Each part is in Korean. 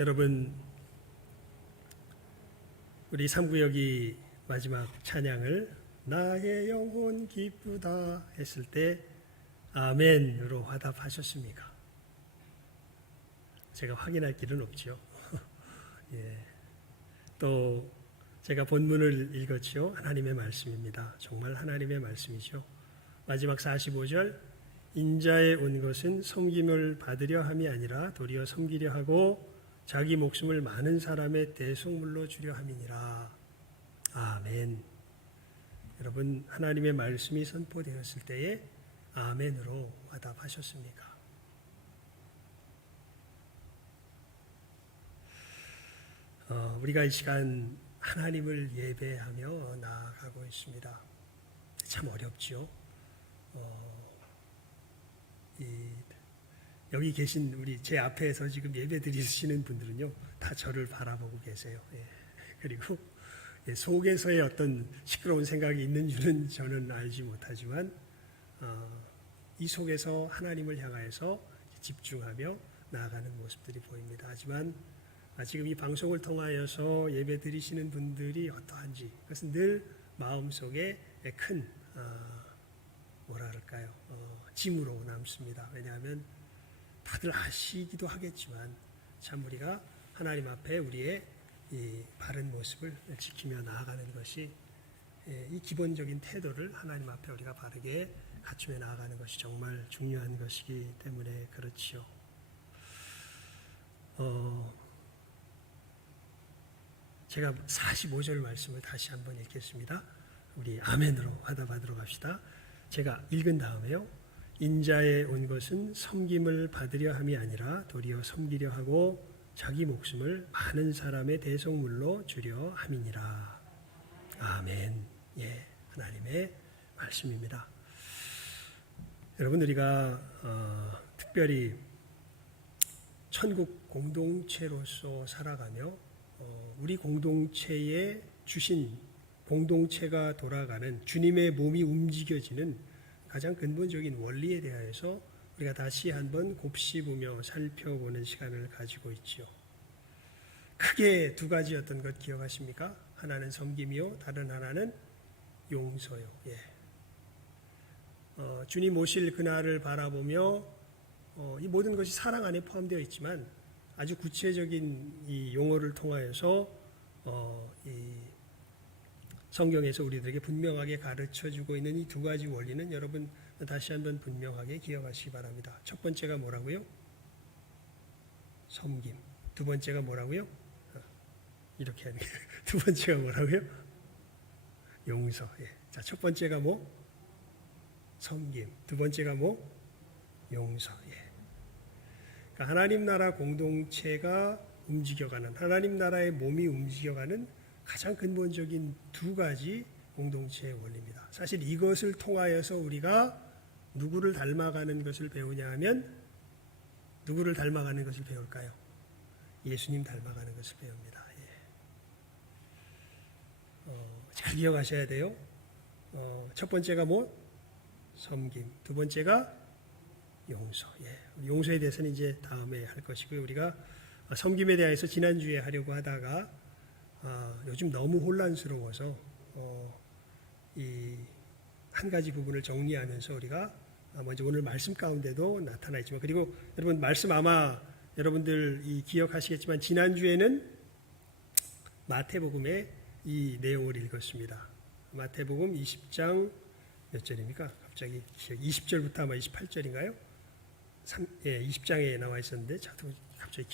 여러분, 우리 3구역이 마지막 찬양을 나의 영혼 기쁘다 했을 때 아멘으로 화답하셨습니까? 제가 확인할 길은 없죠. 예. 또 제가 본문을 읽었죠. 하나님의 말씀입니다. 정말 하나님의 말씀이죠. 마지막 45절, 인자에 온 것은 섬김을 받으려 함이 아니라 도리어 섬기려 하고 자기 목숨을 많은 사람의 대속물로 주려 함이니라. 아멘. 여러분, 하나님의 말씀이 선포되었을 때에 아멘으로 화답하셨습니까? 우리가 이 시간 하나님을 예배하며 나아가고 있습니다. 참 어렵죠. 여기 계신 우리 제 앞에서 지금 예배 드리시는 분들은요, 다 저를 바라보고 계세요. 예. 그리고 속에서의 어떤 시끄러운 생각이 있는 줄은 저는 알지 못하지만 이 속에서 하나님을 향하여서 집중하며 나아가는 모습들이 보입니다. 하지만 지금 이 방송을 통하여서 예배 드리시는 분들이 어떠한지 그것은 늘 마음속에 큰 뭐랄까요, 짐으로 남습니다. 왜냐하면 다들 아시기도 하겠지만 참 우리가 하나님 앞에 우리의 이 바른 모습을 지키며 나아가는 것이, 이 기본적인 태도를 하나님 앞에 우리가 바르게 갖추며 나아가는 것이 정말 중요한 것이기 때문에 그렇지요. 제가 45절 말씀을 다시 한번 읽겠습니다. 우리 아멘으로 화답하도록 합시다. 제가 읽은 다음에요. 인자에 온 것은 섬김을 받으려 함이 아니라 도리어 섬기려 하고 자기 목숨을 많은 사람의 대속물로 주려 함이니라. 아멘. 예, 하나님의 말씀입니다. 여러분, 우리가 특별히 천국 공동체로서 살아가며 우리 공동체에 주신 공동체가 돌아가는 주님의 몸이 움직여지는 가장 근본적인 원리에 대하여서 우리가 다시 한번 곱씹으며 살펴보는 시간을 가지고 있죠. 크게 두 가지였던 것 기억하십니까? 하나는 섬김이요, 다른 하나는 용서요. 예. 주님 오실 그날을 바라보며 이 모든 것이 사랑 안에 포함되어 있지만 아주 구체적인 이 용어를 통하여서 이 성경에서 우리들에게 분명하게 가르쳐주고 있는 이 두 가지 원리는 여러분 다시 한번 분명하게 기억하시기 바랍니다. 첫 번째가 뭐라고요? 섬김. 두 번째가 뭐라고요? 이렇게 하는 거예요. 두 번째가 뭐라고요? 용서. 예. 자, 첫 번째가 뭐? 섬김. 두 번째가 뭐? 용서. 예. 그러니까 하나님 나라 공동체가 움직여가는, 하나님 나라의 몸이 움직여가는 가장 근본적인 두 가지 공동체의 원리입니다. 사실 이것을 통하여서 우리가 누구를 닮아가는 것을 배우냐 하면 누구를 닮아가는 것을 배울까요? 예수님 닮아가는 것을 배웁니다. 예. 잘 기억하셔야 돼요. 첫 번째가 뭐? 섬김. 두 번째가 용서. 예. 용서에 대해서는 이제 다음에 할 것이고요. 우리가 섬김에 대해서 지난주에 하려고 하다가 요즘 너무 혼란스러워서 이 한 가지 부분을 정리하면서 우리가 먼저 오늘 말씀 가운데도 나타나 있지만, 그리고 여러분 말씀 아마 여러분들 기억하시겠지만 지난주에는 마태복음의 이 내용을 읽었습니다. 마태복음 20장 몇 절입니까? 갑자기 20절부터 아마 28절인가요? 20장에 나와 있었는데 저도 갑자기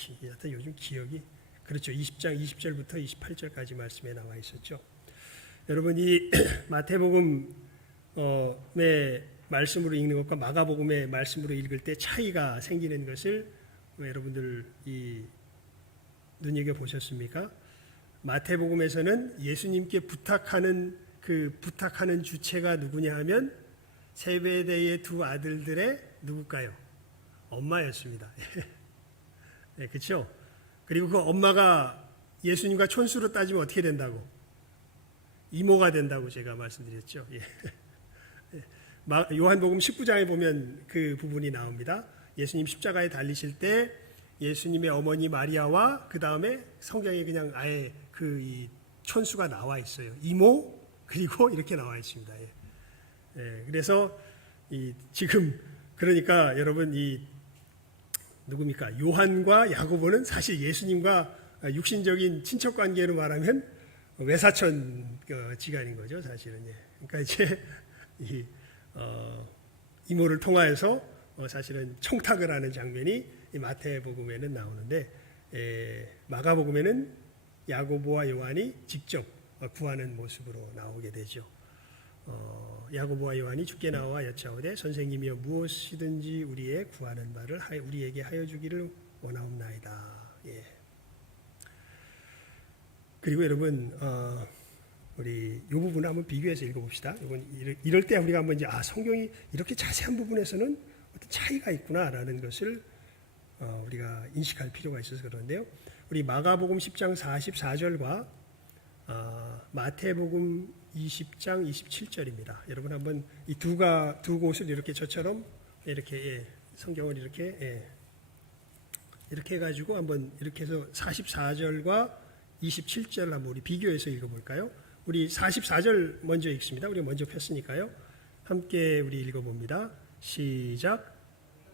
요즘 기억이, 그렇죠. 20장 20절부터 28절까지 말씀에 나와 있었죠. 여러분, 이 마태복음의 말씀으로 읽는 것과 마가복음의 말씀으로 읽을 때 차이가 생기는 것을 여러분들 눈여겨 보셨습니까? 마태복음에서는 예수님께 부탁하는 주체가 누구냐 하면 세베대의 두 아들들의 누굴까요? 엄마였습니다. 네, 그렇죠? 그리고 그 엄마가 예수님과 촌수로 따지면 어떻게 된다고? 이모가 된다고 제가 말씀드렸죠. 예. 요한복음 19장에 보면 그 부분이 나옵니다. 예수님 십자가에 달리실 때 예수님의 어머니 마리아와 그 다음에 성경에 그냥 아예 이 촌수가 나와 있어요. 이모 그리고 이렇게 나와 있습니다. 그래서 지금 그러니까 여러분 누굽니까? 요한과 야고보는 사실 예수님과 육신적인 친척 관계로 말하면 외사촌 지간인 거죠, 사실은. 그러니까 이제 이모를 통하여서 사실은 청탁을 하는 장면이 이 마태복음에는 나오는데 마가복음에는 야고보와 요한이 직접 구하는 모습으로 나오게 되죠. 야고보와 요한이 주께 나와 여짜오되 선생님이여 무엇이든지 우리의 구하는 바를 우리에게 하여 주기를 원하옵나이다. 그리고 여러분 우리 이 부분을 한번 비교해서 읽어봅시다. 이럴 때 우리가 한번 이제 성경이 이렇게 자세한 부분에서는 어떤 차이가 있구나라는 것을 우리가 인식할 필요가 있어서 그러는데요. 우리 마가복음 10장 44절과 마태복음 20장 27절입니다. 여러분 한번 이 두 곳을 이렇게 저처럼 이렇게 성경을 이렇게 해가지고 한번 이렇게 해서 44절과 27절 한번 우리 비교해서 읽어볼까요? 우리 44절 먼저 읽습니다. 우리 먼저 폈으니까요. 함께 우리 읽어봅니다. 시작.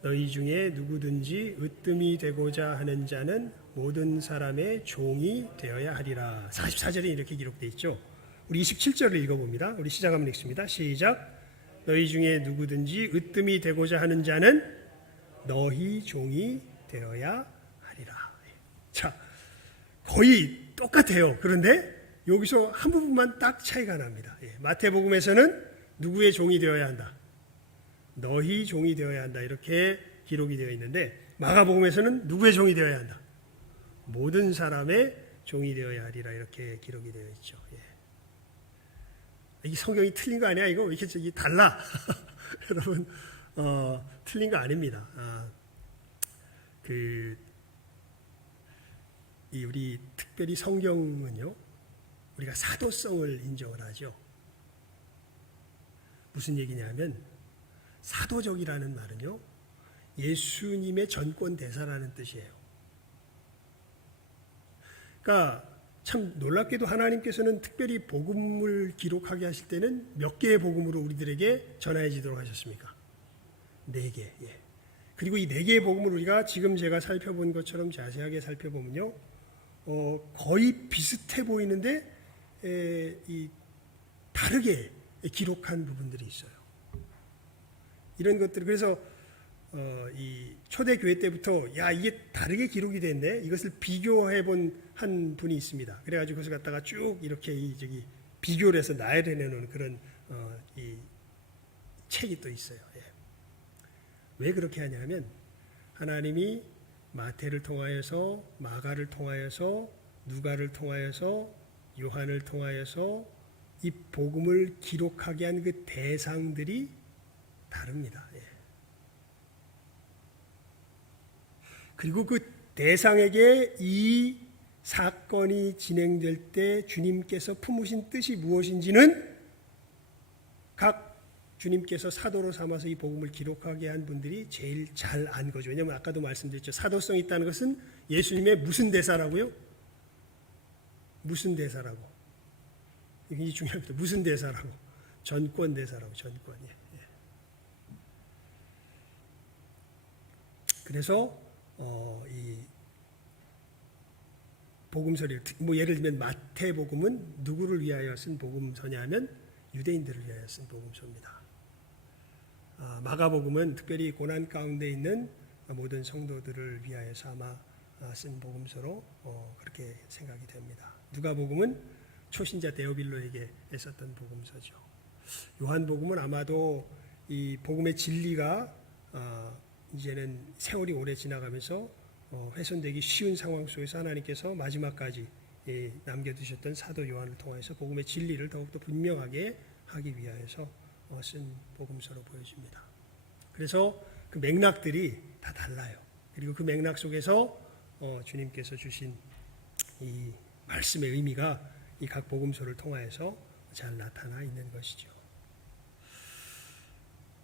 너희 중에 누구든지 으뜸이 되고자 하는 자는 모든 사람의 종이 되어야 하리라. 44절에 이렇게 기록되어 있죠. 우리 27절을 읽어봅니다. 우리 시작 한번 읽습니다. 시작. 너희 중에 누구든지 으뜸이 되고자 하는 자는 너희 종이 되어야 하리라. 자, 거의 똑같아요. 그런데 여기서 한 부분만 딱 차이가 납니다. 마태복음에서는 누구의 종이 되어야 한다? 너희 종이 되어야 한다. 이렇게 기록이 되어 있는데 마가복음에서는 누구의 종이 되어야 한다? 모든 사람의 종이 되어야 하리라. 이렇게 기록이 되어 있죠. 이 성경이 틀린 거 아니야? 이거 왜 이렇게 달라? 여러분 틀린 거 아닙니다. 우리 특별히 성경은요, 우리가 사도성을 인정을 하죠. 무슨 얘기냐면 사도적이라는 말은요, 예수님의 전권 대사라는 뜻이에요. 그러니까 참 놀랍게도 하나님께서는 특별히 복음을 기록하게 하실 때는 몇 개의 복음으로 우리들에게 전해지도록 하셨습니까? 4개. 그리고 이 4개의 복음을 우리가 지금 제가 살펴본 것처럼 자세하게 살펴보면요, 거의 비슷해 보이는데 다르게 기록한 부분들이 있어요. 이런 것들, 그래서 이 초대 교회 때부터 이게 다르게 기록이 됐네, 이것을 비교해 본 한 분이 있습니다. 그래가지고 그것을 갖다가 쭉 이렇게 비교를 해서 나열해 놓은 그런 이 책이 또 있어요. 왜 그렇게 하냐면 하나님이 마태를 통하여서, 마가를 통하여서, 누가를 통하여서, 요한을 통하여서 이 복음을 기록하게 한 그 대상들이 다릅니다. 그리고 그 대상에게 이 사건이 진행될 때 주님께서 품으신 뜻이 무엇인지는 각 주님께서 사도로 삼아서 이 복음을 기록하게 한 분들이 제일 잘 안 거죠. 왜냐하면 아까도 말씀드렸죠. 사도성이 있다는 것은 예수님의 무슨 대사라고요? 무슨 대사라고? 이게 중요합니다. 무슨 대사라고? 전권 대사라고. 전권. 그래서 이 복음서를 예를 들면 마태복음은 누구를 위하여 쓴 복음서냐면 유대인들을 위하여 쓴 복음서입니다. 마가복음은 특별히 고난 가운데 있는 모든 성도들을 위하여서 아마 쓴 복음서로 그렇게 생각이 됩니다. 누가복음은 초신자 데오빌로에게 썼던 복음서죠. 요한복음은 아마도 이 복음의 진리가 이제는 세월이 오래 지나가면서 훼손되기 쉬운 상황 속에서 하나님께서 마지막까지 남겨두셨던 사도 요한을 통해서 복음의 진리를 더욱더 분명하게 하기 위하여서 쓴 복음서로 보여집니다. 그래서 그 맥락들이 다 달라요. 그리고 그 맥락 속에서 주님께서 주신 이 말씀의 의미가 이 각 복음서를 통하여서 잘 나타나 있는 것이죠.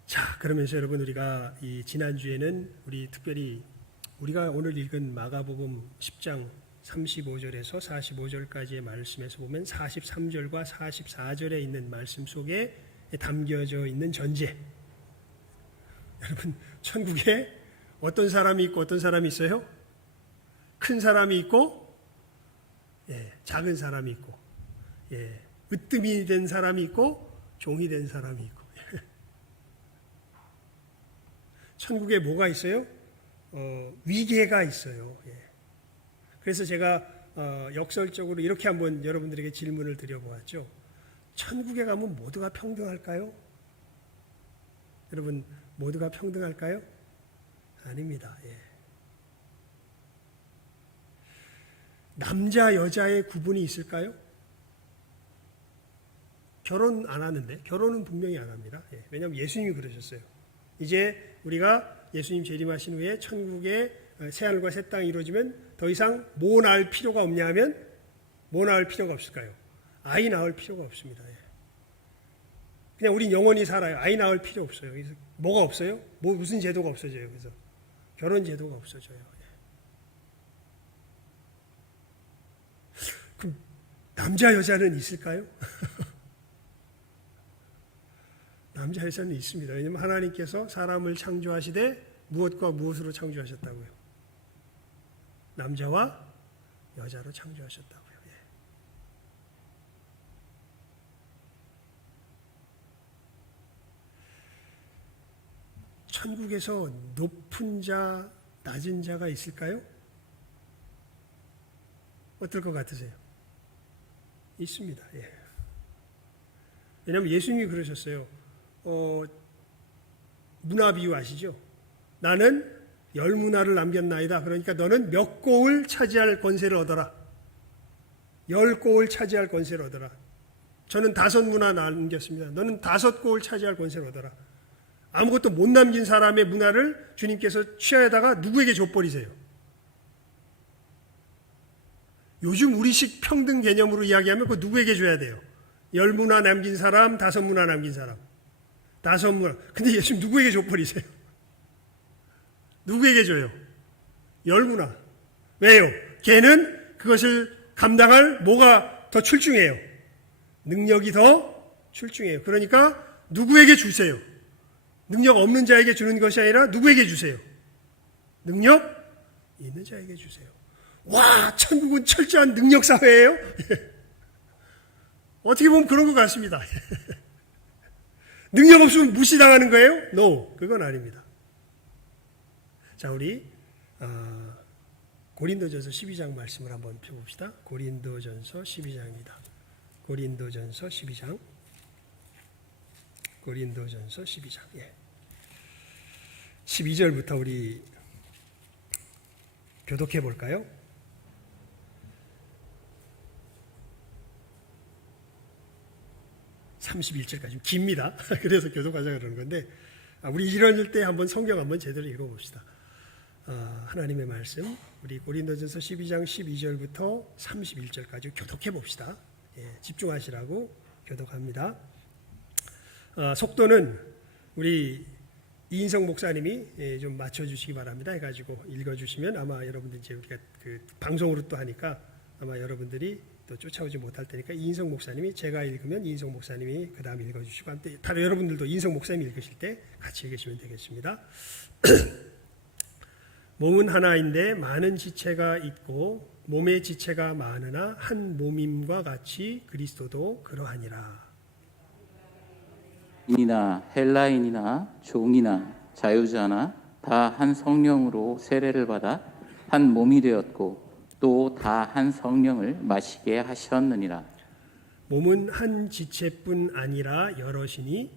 자, 그러면서 여러분 우리가 이 지난주에는 우리 특별히 우리가 오늘 읽은 마가복음 10장 35절에서 45절까지의 말씀에서 보면 43절과 44절에 있는 말씀 속에 담겨져 있는 전제. 여러분, 천국에 어떤 사람이 있고 어떤 사람이 있어요? 큰 사람이 있고 작은 사람이 있고 으뜸이 된 사람이 있고 종이 된 사람이 있고. 천국에 뭐가 있어요? 위계가 있어요. 그래서 제가 역설적으로 이렇게 한번 여러분들에게 질문을 드려보았죠. 천국에 가면 모두가 평등할까요? 여러분, 모두가 평등할까요? 아닙니다. 남자 여자의 구분이 있을까요? 결혼 안 하는데, 결혼은 분명히 안 합니다. 왜냐하면 예수님이 그러셨어요. 이제 우리가 예수님 재림하신 후에 천국에 새하늘과 새 땅이 이루어지면 더 이상 뭐 낳을 필요가 없냐 하면 뭐 낳을 필요가 없을까요? 아이 낳을 필요가 없습니다. 그냥 우린 영원히 살아요. 아이 낳을 필요 없어요. 그래서 뭐가 없어요? 무슨 제도가 없어져요. 그래서 결혼 제도가 없어져요. 그럼 남자 여자는 있을까요? 남자 여자는 있습니다. 왜냐하면 하나님께서 사람을 창조하시되 무엇과 무엇으로 창조하셨다고요? 남자와 여자로 창조하셨다고요. 천국에서 높은 자, 낮은 자가 있을까요? 어떨 것 같으세요? 있습니다. 왜냐하면 예수님이 그러셨어요. 문화 비유 아시죠? 나는 10문화를 남겼나이다. 그러니까 너는 몇 고을 차지할 권세를 얻어라. 10고을 차지할 권세를 얻어라. 저는 5문화 남겼습니다. 너는 5고을 차지할 권세를 얻어라. 아무것도 못 남긴 사람의 문화를 주님께서 취하에다가 누구에게 줘버리세요? 요즘 우리식 평등 개념으로 이야기하면 그거 누구에게 줘야 돼요? 10문화 남긴 사람, 5문화 남긴 사람. 5문화. 근데 예수님 누구에게 줘버리세요? 누구에게 줘요? 10문화. 왜요? 걔는 그것을 감당할 뭐가 더 출중해요? 능력이 더 출중해요. 그러니까 누구에게 주세요? 능력 없는 자에게 주는 것이 아니라 누구에게 주세요? 능력 있는 자에게 주세요. 와, 천국은 철저한 능력 사회예요? 어떻게 보면 그런 것 같습니다. 능력 없으면 무시당하는 거예요? No, 그건 아닙니다. 자, 우리 고린도전서 12장 말씀을 한번 펴봅시다. 고린도전서 12장입니다. 고린도전서 12장. 고린도전서 12장. 12절부터 우리 교독해 볼까요? (31절까지) 깁니다. 그래서 교독하자 그러는 건데, 우리 이럴 때 한번 성경 한번 제대로 읽어봅시다. 하나님의 말씀, 우리 고린도전서 12장 12절부터 31절까지 교독해 봅시다. 집중하시라고 교독합니다. 속도는 우리 이인성 목사님이 좀 맞춰주시기 바랍니다. 해가지고 읽어주시면 아마 여러분들 이제 우리가 그 방송으로 또 하니까 아마 여러분들이 또 쫓아오지 못할 테니까 이인성 목사님이, 제가 읽으면 이인성 목사님이 그 다음 읽어주시고, 다른 여러분들도 이인성 목사님이 읽으실 때 같이 읽으시면 되겠습니다. 몸은 하나인데 많은 지체가 있고 몸의 지체가 많으나 한 몸임과 같이 그리스도도 그러하니라. 인이나 헬라인이나 종이나 자유자나 다 한 성령으로 세례를 받아 한 몸이 되었고 또 다 한 성령을 마시게 하셨느니라. 몸은 한 지체뿐 아니라 여럿이니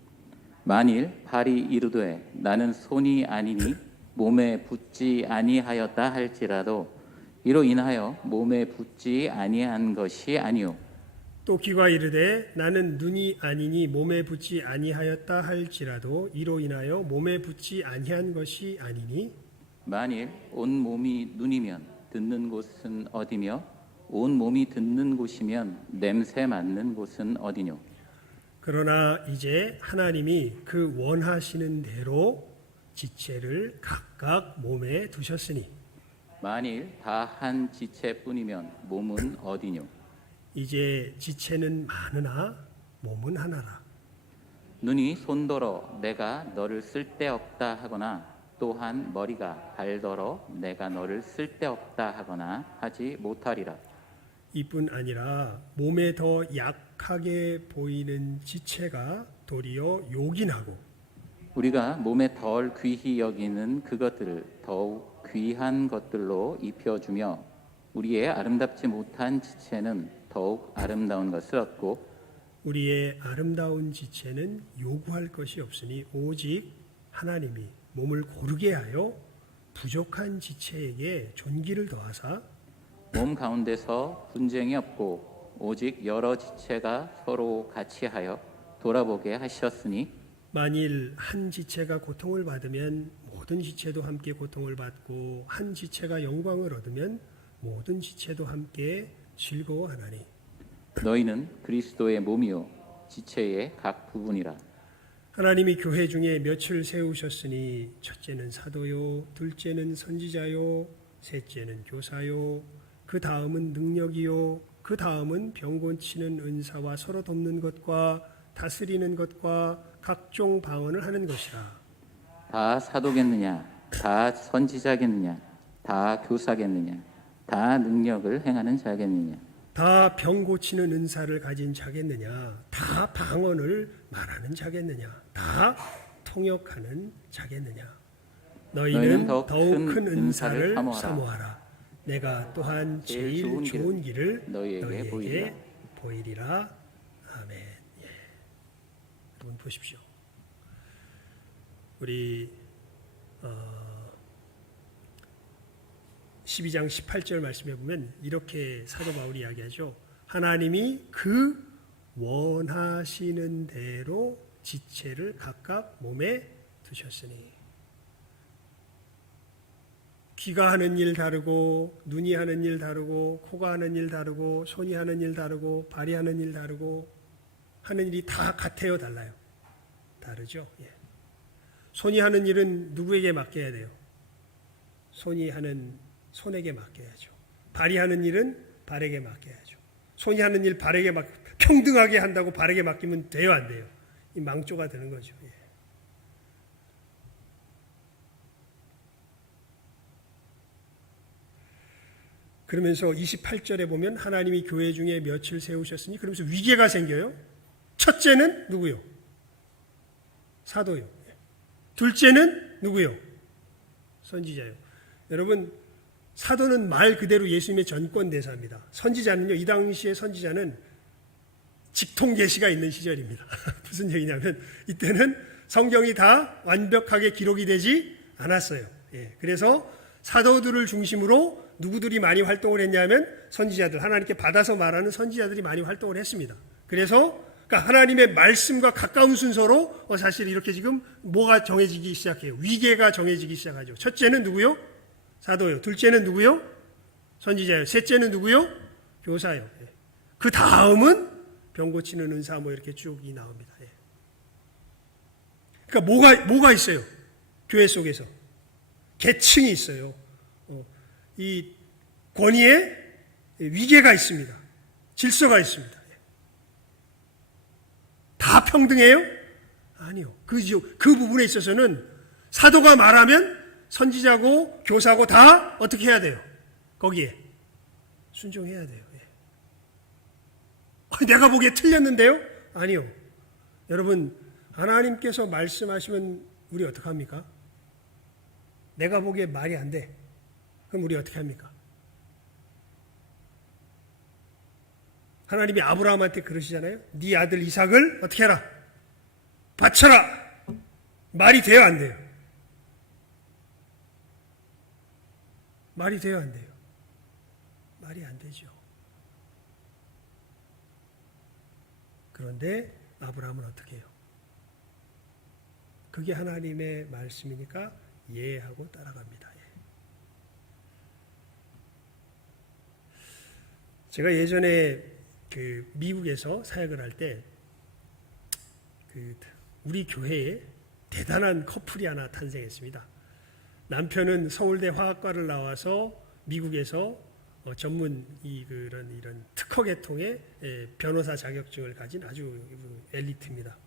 만일 발이 이르되 나는 손이 아니니 몸에 붙지 아니하였다 할지라도 이로 인하여 몸에 붙지 아니한 것이 아니요, 또 귀가 이르되 나는 눈이 아니니 몸에 붙지 아니하였다 할지라도 이로 인하여 몸에 붙지 아니한 것이 아니니 만일 온 몸이 눈이면 듣는 곳은 어디며 온 몸이 듣는 곳이면 냄새 맡는 곳은 어디뇨. 그러나 이제 하나님이 그 원하시는 대로 지체를 각각 몸에 두셨으니 만일 다 한 지체뿐이면 몸은 어디뇨? 이제 지체는 많으나 몸은 하나라. 눈이 손더러 내가 너를 쓸데없다 하거나 또한 머리가 발더러 내가 너를 쓸데없다 하거나 하지 못하리라. 이뿐 아니라 몸에 더 약하게 보이는 지체가 도리어 요긴하고 우리가 몸에 덜 귀히 여기는 그것들을 더욱 귀한 것들로 입혀주며 우리의 아름답지 못한 지체는 더욱 아름다운 것을 얻고 우리의 아름다운 지체는 요구할 것이 없으니 오직 하나님이 몸을 고르게 하여 부족한 지체에게 존귀를 더하사 몸 가운데서 분쟁이 없고 오직 여러 지체가 서로 같이 하여 돌아보게 하셨으니 만일 한 지체가 고통을 받으면 모든 지체도 함께 고통을 받고 한 지체가 영광을 얻으면 모든 지체도 함께 즐거워하나니 너희는 그리스도의 몸이요 지체의 각 부분이라. 하나님이 교회 중에 몇을 세우셨으니 첫째는 사도요 둘째는 선지자요 셋째는 교사요 그 다음은 능력이요 그 다음은 병 고치는 은사와 서로 돕는 것과 다스리는 것과 각종 방언을 하는 것이라. 다 사도겠느냐 다 선지자겠느냐 다 교사겠느냐 다 능력을 행하는 자겠느냐 다 병 고치는 은사를 가진 자겠느냐 다 방언을 말하는 자겠느냐 다 통역하는 자겠느냐 너희는 더욱 큰 은사를 사모하라. 내가 또한 제일 좋은 길을 너희에게 보이리라. 아멘. 예. 여러분 보십시오. 우리 12장 18절 말씀해 보면 이렇게 사도 바울이 이야기하죠. 하나님이 그 원하시는 대로 지체를 각각 몸에 두셨으니 귀가 하는 일 다르고 눈이 하는 일 다르고 코가 하는 일 다르고 손이 하는 일 다르고 발이 하는 일 다르고 하는 일이 다 같아요 달라요? 다르죠. 예. 손이 하는 일은 누구에게 맡겨야 돼요? 손이 하는 손에게 맡겨야죠. 발이 하는 일은 발에게 맡겨야죠. 손이 하는 일 발에게 평등하게 한다고 발에게 맡기면 돼요 안 돼요? 이 망조가 되는 거죠. 예. 그러면서 28절에 보면 하나님이 교회 중에 몇을 세우셨으니 그러면서 위계가 생겨요. 첫째는 누구요? 사도요. 둘째는 누구요? 선지자요. 여러분 사도는 말 그대로 예수님의 전권 대사입니다. 선지자는요. 이 당시의 선지자는 직통 계시가 있는 시절입니다. 무슨 얘기냐면 이때는 성경이 다 완벽하게 기록이 되지 않았어요. 예. 그래서 사도들을 중심으로 누구들이 많이 활동을 했냐면 선지자들, 하나님께 받아서 말하는 선지자들이 많이 활동을 했습니다. 그래서 그러니까 하나님의 말씀과 가까운 순서로 사실 이렇게 지금 뭐가 정해지기 시작해요. 위계가 정해지기 시작하죠. 첫째는 누구요? 사도요. 둘째는 누구요? 선지자요. 셋째는 누구요? 교사요. 그 다음은 병 고치는 은사 뭐 이렇게 쭉 나옵니다. 그러니까 뭐가 있어요? 교회 속에서 계층이 있어요. 이 권위에 위계가 있습니다. 질서가 있습니다. 다 평등해요? 아니요. 그 부분에 있어서는 사도가 말하면 선지자고 교사고 다 어떻게 해야 돼요? 거기에 순종해야 돼요. 내가 보기에 틀렸는데요? 아니요. 여러분 하나님께서 말씀하시면 우리 어떻게 합니까? 내가 보기에 말이 안 돼. 그럼 우리 어떻게 합니까? 하나님이 아브라함한테 그러시잖아요. 네 아들 이삭을 어떻게 해라? 바쳐라. 말이 돼요 안 돼요? 말이 돼요 안 돼요? 말이 안 되죠. 그런데 아브라함은 어떻게 해요? 그게 하나님의 말씀이니까 예하고 따라갑니다. 제가 예전에 그 미국에서 사역을 할 때 우리 교회에 대단한 커플이 하나 탄생했습니다. 남편은 서울대 화학과를 나와서 미국에서 전문 이런 특허 계통의 변호사 자격증을 가진 아주 엘리트입니다.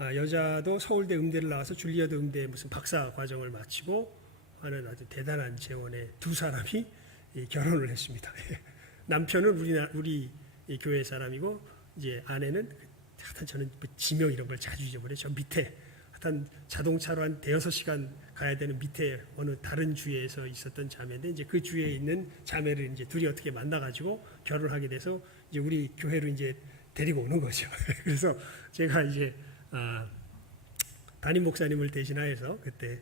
여자도 서울대 음대를 나와서 줄리어드 음대 무슨 박사 과정을 마치고 하는 아주 대단한 재원의 두 사람이 결혼을 했습니다. 남편은 우리 교회 사람이고 이제 아내는 하여튼 저는 지명 이런 걸 자주 잊어버려요. 저 밑에 하여튼 자동차로 한 대여섯 시간 가야 되는 밑에 어느 다른 주에서 있었던 자매인데 이제 그 주에 있는 자매를 이제 둘이 어떻게 만나가지고 결혼하게 돼서 이제 우리 교회로 이제 데리고 오는 거죠. 그래서 제가 이제 담임 목사님을 대신하여서 그때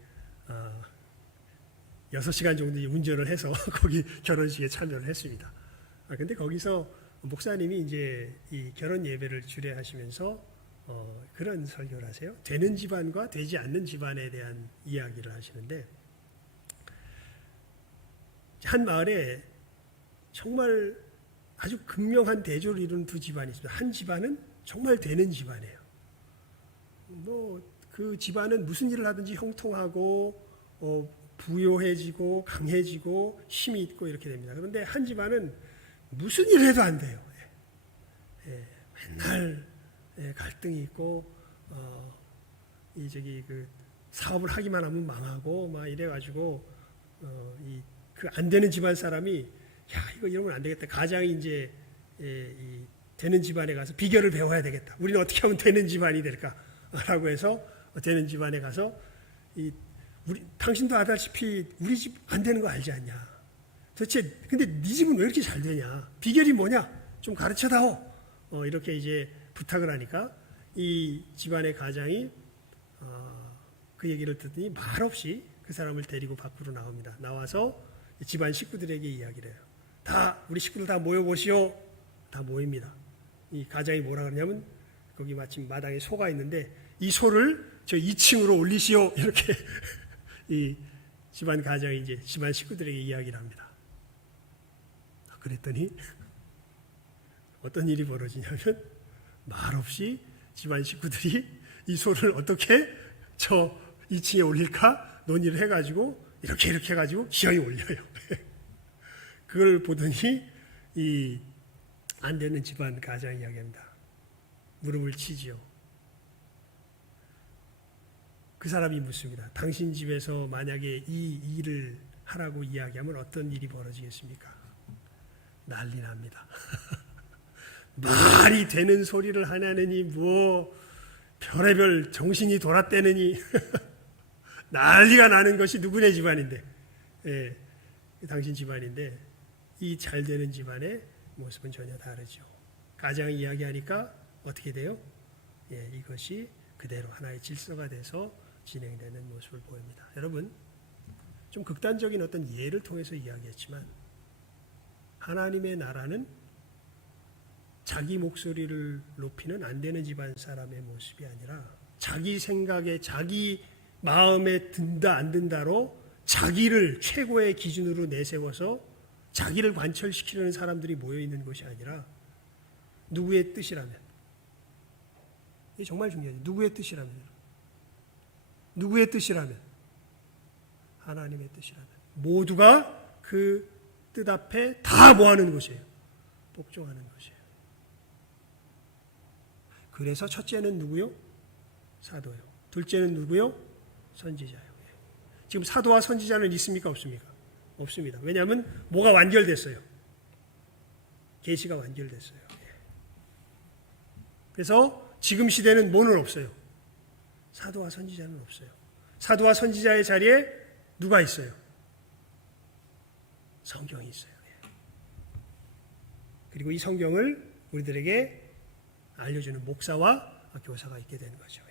6시간 정도 운전을 해서 거기 결혼식에 참여를 했습니다. 근데 거기서 목사님이 이제 이 결혼 예배를 주례하시면서 그런 설교를 하세요. 되는 집안과 되지 않는 집안에 대한 이야기를 하시는데 한 마을에 정말 아주 극명한 대조를 이루는 두 집안이 있습니다. 한 집안은 정말 되는 집안이에요. 그 집안은 무슨 일을 하든지 형통하고 부요해지고 강해지고 힘이 있고 이렇게 됩니다. 그런데 한 집안은 무슨 일을 해도 안 돼요. 맨날 갈등이 있고 그 사업을 하기만 하면 망하고 막 이래가지고 그 안 되는 집안 사람이 이거 이러면 안 되겠다. 가장이 이제 되는 집안에 가서 비결을 배워야 되겠다. 우리는 어떻게 하면 되는 집안이 될까라고 해서 되는 집안에 가서 당신도 알다시피 우리 집 안 되는 거 알지 않냐? 도대체 근데 네 집은 왜 이렇게 잘 되냐? 비결이 뭐냐? 좀 가르쳐다오. 이렇게 이제 부탁을 하니까 이 집안의 가장이 그 얘기를 듣더니 말없이 그 사람을 데리고 밖으로 나옵니다. 나와서 집안 식구들에게 이야기를 해요. 우리 식구들 다 모여보시오. 다 모입니다. 이 가장이 뭐라 그러냐면 거기 마침 마당에 소가 있는데 이 소를 저 2층으로 올리시오. 이렇게 이 집안 가장이 이제 집안 식구들에게 이야기를 합니다. 그랬더니 어떤 일이 벌어지냐면 말없이 집안 식구들이 이 소를 어떻게 저 2층에 올릴까 논의를 해가지고 이렇게 해가지고 기어이 올려요. 그걸 보더니 이 안 되는 집안 가장 이야기합니다. 무릎을 치지요. 그 사람이 묻습니다. 당신 집에서 만약에 이 일을 하라고 이야기하면 어떤 일이 벌어지겠습니까? 난리 납니다. 말이 되는 소리를 하냐느니 뭐 별의별 정신이 돌았대느니 난리가 나는 것이 누구네 집안인데 당신 집안인데 이 잘 되는 집안의 모습은 전혀 다르죠. 가장이 이야기하니까 어떻게 돼요? 이것이 그대로 하나의 질서가 돼서 진행되는 모습을 보입니다. 여러분 좀 극단적인 어떤 예를 통해서 이야기했지만 하나님의 나라는 자기 목소리를 높이는 안 되는 집안 사람의 모습이 아니라 자기 생각에 자기 마음에 든다 안 든다로 자기를 최고의 기준으로 내세워서 자기를 관철시키려는 사람들이 모여있는 것이 아니라 누구의 뜻이라면 이게 정말 중요해요. 누구의 뜻이라면 하나님의 뜻이라면 모두가 그 뜻 앞에 다 뭐하는 것이에요? 복종하는 것이에요. 그래서 첫째는 누구요? 사도요. 둘째는 누구요? 선지자요. 지금 사도와 선지자는 있습니까? 없습니까? 없습니다. 왜냐하면 뭐가 완결됐어요? 계시가 완결됐어요. 그래서 지금 시대는 뭐는 없어요? 사도와 선지자는 없어요. 사도와 선지자의 자리에 누가 있어요? 성경이 있어요. 그리고 이 성경을 우리들에게 알려주는 목사와 교사가 있게 되는 거죠.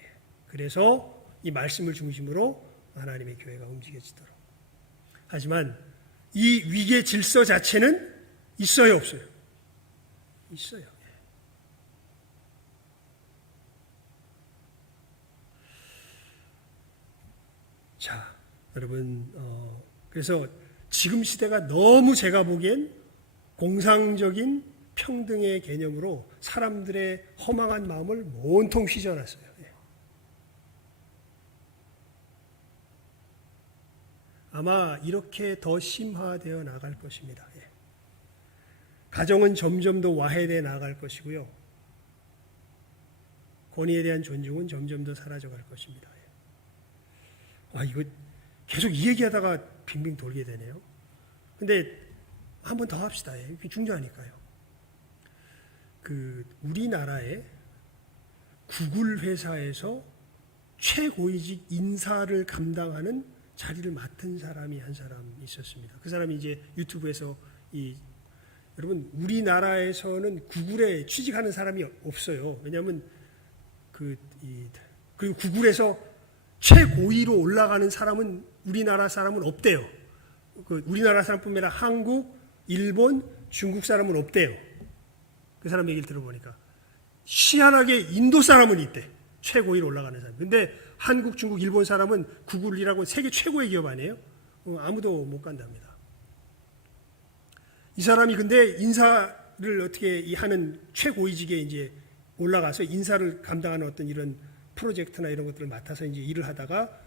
그래서 이 말씀을 중심으로 하나님의 교회가 움직여지도록. 하지만 이 위계 질서 자체는 있어요, 없어요? 있어요. 자, 여러분, 그래서 지금 시대가 너무 제가 보기엔 공상적인 평등의 개념으로 사람들의 허망한 마음을 온통 휘저었어요. 아마 이렇게 더 심화되어 나갈 것입니다. 예. 가정은 점점 더 와해되어 나갈 것이고요. 권위에 대한 존중은 점점 더 사라져갈 것입니다. 예. 이거 계속 이 얘기하다가 빙빙 돌게 되네요. 근데 한 번 더 합시다. 예. 이게 중요하니까요. 우리나라의 구글 회사에서 최고위직 인사를 감당하는 자리를 맡은 사람이 한 사람 있었습니다. 그 사람이 이제 유튜브에서 여러분 우리나라에서는 구글에 취직하는 사람이 없어요. 왜냐하면 그리고 구글에서 최고위로 올라가는 사람은 우리나라 사람은 없대요. 우리나라 사람뿐만 아니라 한국, 일본, 중국 사람은 없대요. 그 사람 얘기를 들어보니까 희한하게 인도 사람은 있대. 최고위로 올라가는 사람. 근데 한국, 중국, 일본 사람은 구글이라고 세계 최고의 기업 아니에요? 아무도 못 간답니다. 이 사람이 근데 인사를 어떻게 하는 최고위직에 이제 올라가서 인사를 감당하는 어떤 이런 프로젝트나 이런 것들을 맡아서 이제 일을 하다가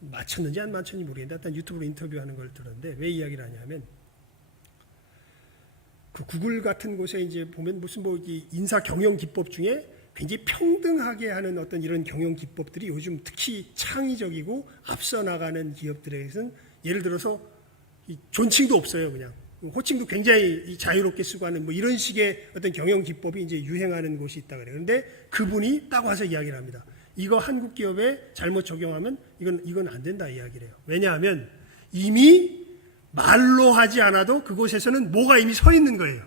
마쳤는지 안 마쳤는지 모르겠는데 일단 유튜브로 인터뷰하는 걸 들었는데 왜 이야기를 하냐면 그 구글 같은 곳에 이제 보면 무슨 인사 경영 기법 중에 굉장히 평등하게 하는 어떤 이런 경영 기법들이 요즘 특히 창의적이고 앞서 나가는 기업들에게서는 예를 들어서 존칭도 없어요. 그냥 호칭도 굉장히 자유롭게 쓰고 하는 이런 식의 어떤 경영 기법이 이제 유행하는 곳이 있다 그래요. 그런데 그분이 딱 와서 이야기를 합니다. 이거 한국 기업에 잘못 적용하면 이건 안 된다 이야기를 해요. 왜냐하면 이미 말로 하지 않아도 그곳에서는 뭐가 이미 서 있는 거예요.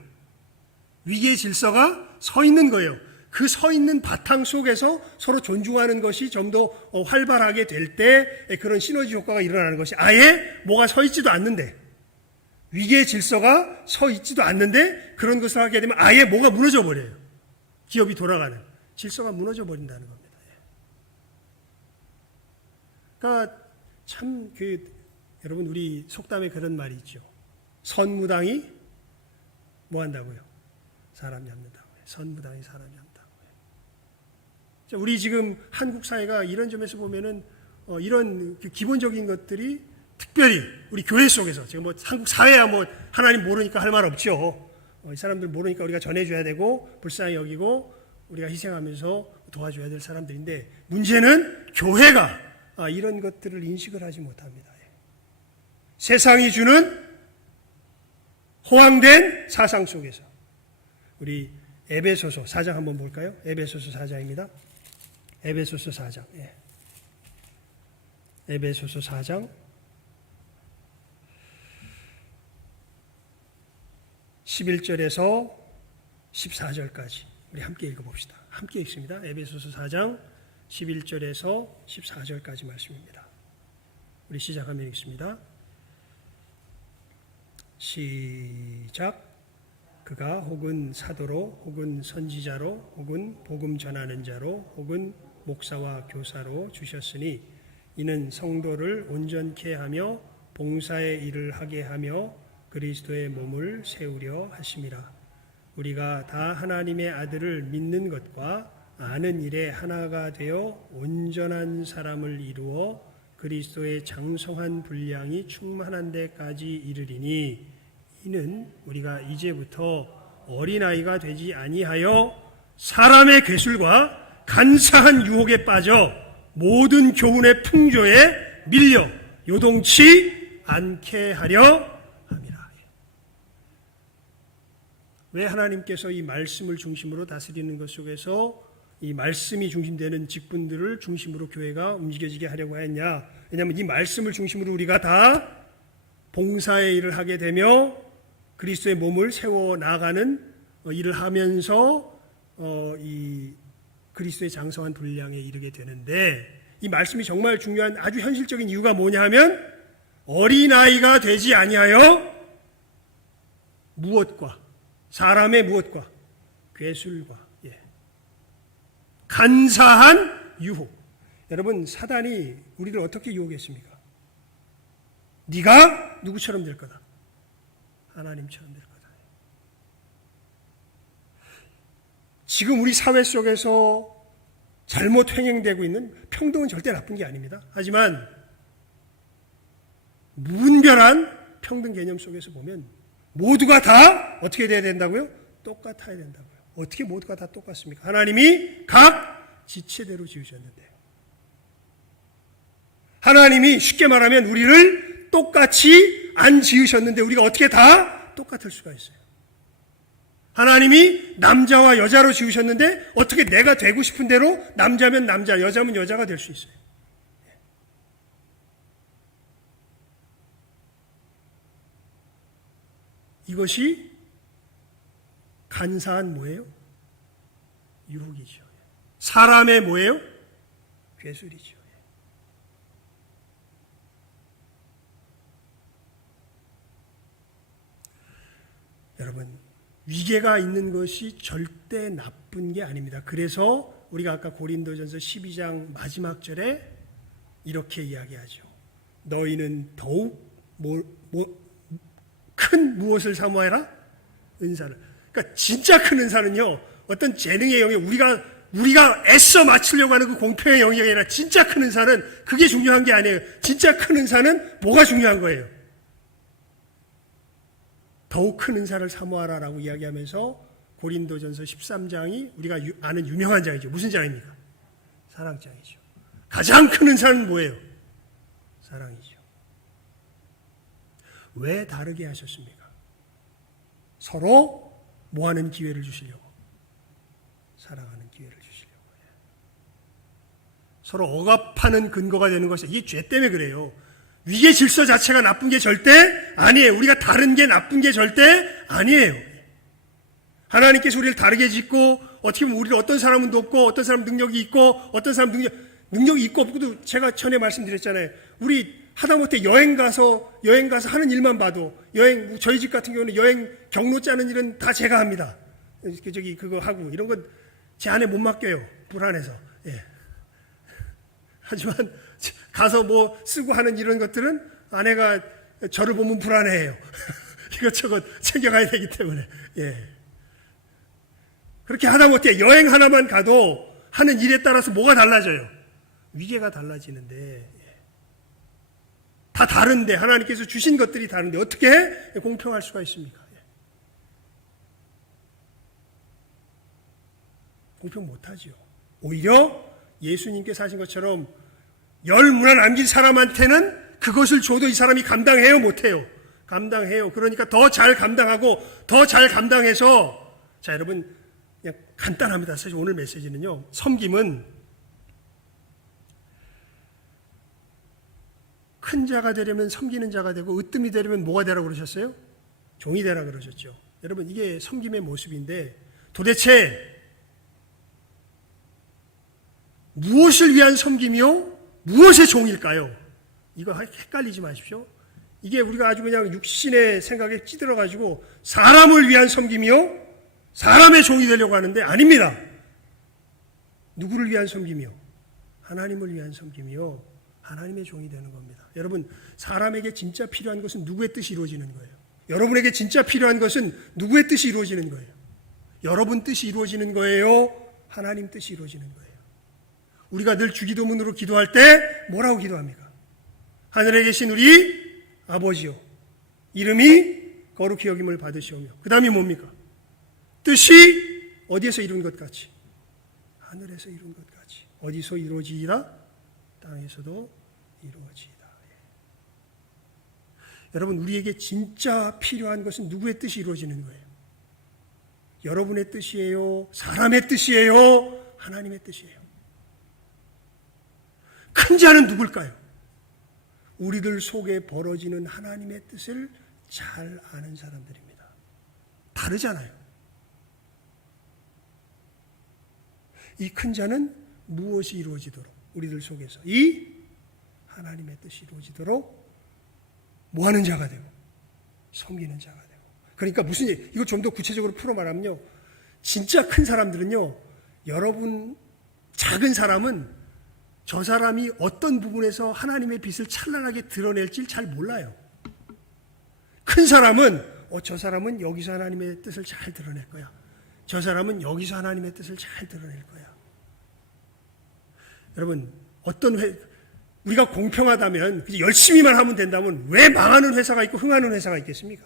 위계의 질서가 서 있는 거예요. 그 서 있는 바탕 속에서 서로 존중하는 것이 좀 더 활발하게 될 때 그런 시너지 효과가 일어나는 것이 아예 뭐가 서 있지도 않는데 위계의 질서가 서 있지도 않는데 그런 것을 하게 되면 아예 뭐가 무너져 버려요. 기업이 돌아가는 질서가 무너져 버린다는 겁니다. 그러니까 참 여러분 우리 속담에 그런 말이 있죠. 선무당이 뭐 한다고요? 사람 잡는다고요. 선무당이 사람 잡는다고요. 우리 지금 한국 사회가 이런 점에서 보면은 이런 기본적인 것들이 특별히 우리 교회 속에서 지금 한국 사회야 하나님 모르니까 할 말 없죠. 이 사람들 모르니까 우리가 전해줘야 되고 불쌍히 여기고 우리가 희생하면서 도와줘야 될 사람들인데 문제는 교회가 이런 것들을 인식을 하지 못합니다. 세상이 주는 호황된 사상 속에서 우리 에베소서 4장 한번 볼까요? 에베소서 4장입니다. 에베소서 4장. 예. 에베소서 4장 11절에서 14절까지 우리 함께 읽어봅시다. 함께 읽습니다. 에베소서 4장 11절에서 14절까지 말씀입니다. 우리 시작하면 읽습니다. 시작. 그가 혹은 사도로 혹은 선지자로 혹은 복음 전하는 자로 혹은 목사와 교사로 주셨으니 이는 성도를 온전케 하며 봉사의 일을 하게 하며 그리스도의 몸을 세우려 하심이라. 우리가 다 하나님의 아들을 믿는 것과 아는 일에 하나가 되어 온전한 사람을 이루어 그리스도의 장성한 분량이 충만한 데까지 이르리니 이는 우리가 이제부터 어린아이가 되지 아니하여 사람의 괴술과 간사한 유혹에 빠져 모든 교훈의 풍조에 밀려 요동치 않게 하려 함이라. 왜 하나님께서 이 말씀을 중심으로 다스리는 것 속에서 이 말씀이 중심되는 직분들을 중심으로 교회가 움직여지게 하려고 했냐? 왜냐하면 이 말씀을 중심으로 우리가 다 봉사의 일을 하게 되며 그리스도의 몸을 세워 나가는 일을 하면서 이 그리스도의 장성한 분량에 이르게 되는데 이 말씀이 정말 중요한 아주 현실적인 이유가 뭐냐 하면 어린아이가 되지 아니하여 무엇과 사람의 무엇과 괴술과 간사한 유혹. 여러분 사단이 우리를 어떻게 유혹했습니까? 네가 누구처럼 될 거다. 하나님처럼 될 거다. 지금 우리 사회 속에서 잘못 횡행되고 있는 평등은 절대 나쁜 게 아닙니다. 하지만 무분별한 평등 개념 속에서 보면 모두가 다 어떻게 돼야 된다고요? 똑같아야 된다고요. 어떻게 모두가 다 똑같습니까? 하나님이 각 지체대로 지으셨는데, 하나님이 쉽게 말하면 우리를 똑같이 안 지으셨는데 우리가 어떻게 다 똑같을 수가 있어요? 하나님이 남자와 여자로 지으셨는데 어떻게 내가 되고 싶은 대로 남자면 남자, 여자면 여자가 될 수 있어요? 이것이 간사한 뭐예요? 유혹이죠. 사람의 뭐예요? 괴술이죠. 여러분, 위계가 있는 것이 절대 나쁜 게 아닙니다. 그래서 우리가 아까 고린도전서 12장 마지막 절에 이렇게 이야기하죠. 너희는 더욱 큰 무엇을 사모해라? 은사를. 그러니까 진짜 큰 은사는요, 어떤 재능의 영역, 우리가 애써 맞추려고 하는 그 공평의 영역이 아니라 진짜 큰 은사는 그게 중요한 게 아니에요. 진짜 큰 은사는 뭐가 중요한 거예요? 더욱 큰 은사를 사모하라라고 이야기하면서 고린도전서 13장이 우리가 아는 유명한 장이죠. 무슨 장입니까? 사랑장이죠. 가장 큰 은사는 뭐예요? 사랑이죠. 왜 다르게 하셨습니까? 서로 뭐하는 기회를 주시려고? 사랑하는 기회를 주시려고. 서로 억압하는 근거가 되는 것이 이게 죄 때문에 그래요. 위계 질서 자체가 나쁜 게 절대 아니에요. 우리가 다른 게 나쁜 게 절대 아니에요. 하나님께서 우리를 다르게 짓고 어떻게 보면 우리를 어떤 사람은 높고 어떤 사람은 능력이 있고 어떤 사람은 능력이 있고 없고도 제가 전에 말씀드렸잖아요. 우리 하다못해 여행 가서 하는 일만 봐도 저희 집 같은 경우는 여행 경로 짜는 일은 다 제가 합니다. 그거 하고 이런 건 제 아내 못 맡겨요. 불안해서. 예. 하지만 가서 뭐 쓰고 하는 이런 것들은 아내가 저를 보면 불안해해요. 이것저것 챙겨가야 되기 때문에. 예. 그렇게 하다못해 여행 하나만 가도 하는 일에 따라서 뭐가 달라져요? 위계가 달라지는데, 다 다른데, 하나님께서 주신 것들이 다른데 어떻게 공평할 수가 있습니까? 공평 못하죠. 오히려 예수님께서 하신 것처럼 10문화 남긴 사람한테는 그것을 줘도 이 사람이 감당해요? 못해요? 감당해요. 그러니까 더 잘 감당하고 더 잘 감당해서, 자, 여러분 그냥 간단합니다. 사실 오늘 메시지는요, 섬김은 큰 자가 되려면 섬기는 자가 되고 으뜸이 되려면 뭐가 되라고 그러셨어요? 종이 되라 그러셨죠. 여러분, 이게 섬김의 모습인데 도대체 무엇을 위한 섬김이요? 무엇의 종일까요? 이거 헷갈리지 마십시오. 이게 우리가 아주 그냥 육신의 생각에 찌들어가지고 사람을 위한 섬김이요? 사람의 종이 되려고 하는데 아닙니다. 누구를 위한 섬김이요? 하나님을 위한 섬김이요? 하나님의 종이 되는 겁니다. 여러분, 사람에게 진짜 필요한 것은 누구의 뜻이 이루어지는 거예요? 여러분에게 진짜 필요한 것은 누구의 뜻이 이루어지는 거예요? 여러분 뜻이 이루어지는 거예요? 하나님 뜻이 이루어지는 거예요? 우리가 늘 주기도문으로 기도할 때 뭐라고 기도합니까? 하늘에 계신 우리 아버지요, 이름이 거룩히 여김을 받으시오며, 그 다음이 뭡니까? 뜻이 어디에서 이룬 것 같이? 하늘에서 이룬 것 같이. 어디서 이루어지이다? 땅에서도 이루어지이다. 여러분, 우리에게 진짜 필요한 것은 누구의 뜻이 이루어지는 거예요? 여러분의 뜻이에요? 사람의 뜻이에요? 하나님의 뜻이에요? 큰 자는 누굴까요? 우리들 속에 벌어지는 하나님의 뜻을 잘 아는 사람들입니다. 다르잖아요. 이 큰 자는 무엇이 이루어지도록 우리들 속에서 이 하나님의 뜻이 이루어지도록 뭐하는 자가 되고 섬기는 자가 되고. 그러니까 무슨 일, 이걸 좀 더 구체적으로 풀어 말하면요, 진짜 큰 사람들은요, 여러분 작은 사람은 저 사람이 어떤 부분에서 하나님의 빛을 찬란하게 드러낼지 잘 몰라요. 큰 사람은 저 사람은 여기서 하나님의 뜻을 잘 드러낼 거야. 저 사람은 여기서 하나님의 뜻을 잘 드러낼 거야. 여러분, 우리가 공평하다면 열심히만 하면 된다면 왜 망하는 회사가 있고 흥하는 회사가 있겠습니까?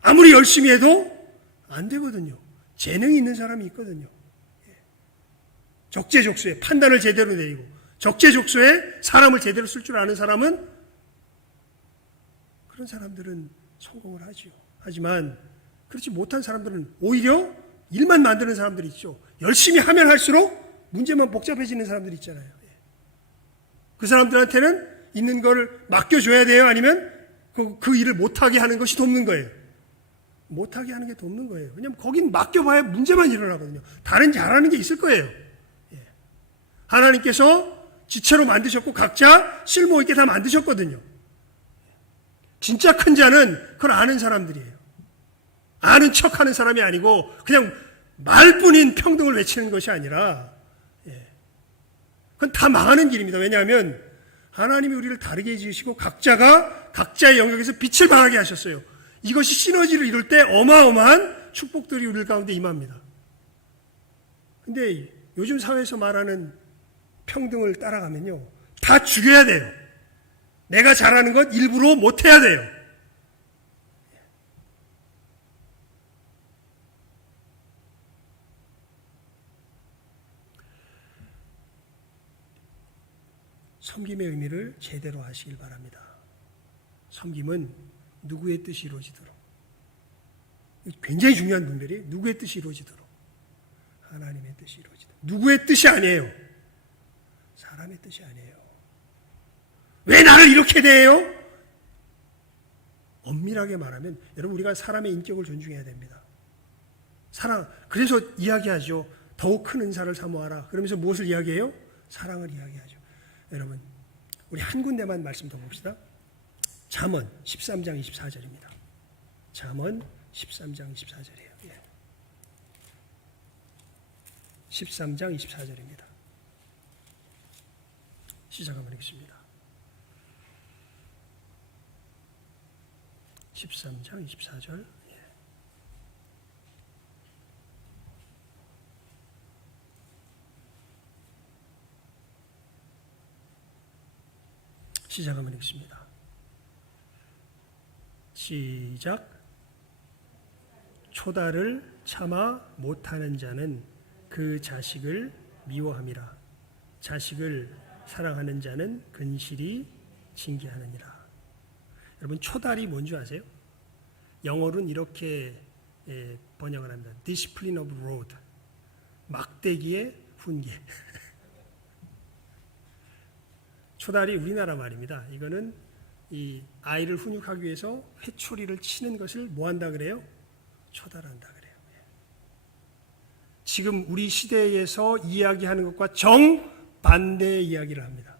아무리 열심히 해도 안 되거든요. 재능이 있는 사람이 있거든요. 적재적소에 판단을 제대로 내리고 적재적소에 사람을 제대로 쓸 줄 아는 사람은 그런 사람들은 성공을 하죠. 하지만 그렇지 못한 사람들은 오히려 일만 만드는 사람들이 있죠. 열심히 하면 할수록 문제만 복잡해지는 사람들이 있잖아요. 그 사람들한테는 있는 걸 맡겨줘야 돼요? 아니면 그 일을 못하게 하는 것이 돕는 거예요? 못하게 하는 게 돕는 거예요. 왜냐하면 거긴 맡겨봐야 문제만 일어나거든요. 다른 잘하는 게 있을 거예요. 하나님께서 지체로 만드셨고 각자 쓸모있게 다 만드셨거든요. 진짜 큰 자는 그걸 아는 사람들이에요. 아는 척하는 사람이 아니고 그냥 말뿐인 평등을 외치는 것이 아니라 그건 다 망하는 길입니다. 왜냐하면 하나님이 우리를 다르게 지으시고 각자가 각자의 영역에서 빛을 발하게 하셨어요. 이것이 시너지를 이룰 때 어마어마한 축복들이 우리 가운데 임합니다. 근데 요즘 사회에서 말하는 평등을 따라가면요, 다 죽여야 돼요. 내가 잘하는 것 일부러 못해야 돼요. 섬김의 의미를 제대로 아시길 바랍니다. 섬김은 누구의 뜻이 이루어지도록, 굉장히 중요한 분들이 누구의 뜻이 이루어지도록, 하나님의 뜻이 이루어지도록. 누구의 뜻이 아니에요. 사람의 뜻이 아니에요. 왜 나를 이렇게 대해요? 엄밀하게 말하면 여러분, 우리가 사람의 인격을 존중해야 됩니다. 그래서 이야기하죠. 더욱 큰 은사를 사모하라. 그러면서 무엇을 이야기해요? 사랑을 이야기하죠. 여러분, 우리 한 군데만 말씀 더 봅시다. 잠언 13장 24절입니다. 잠언 13장 24절이에요. 13장 24절입니다. 시작 한번 하겠습니다. 13장 24절. 시작 한번 하겠습니다. 시작. 초다를 참아 못하는 자는 그 자식을 미워함이라. 자식을 사랑하는 자는 근실이 징계하느니라. 여러분, 초달이 뭔지 아세요? 영어로는 이렇게 번역을 합니다. Discipline of rod. 막대기의 훈계. 초달이 우리나라 말입니다. 이거는 이 아이를 훈육하기 위해서 회초리를 치는 것을 뭐 한다 그래요? 초달한다 그래요. 지금 우리 시대에서 이야기하는 것과 정반대의 이야기를 합니다.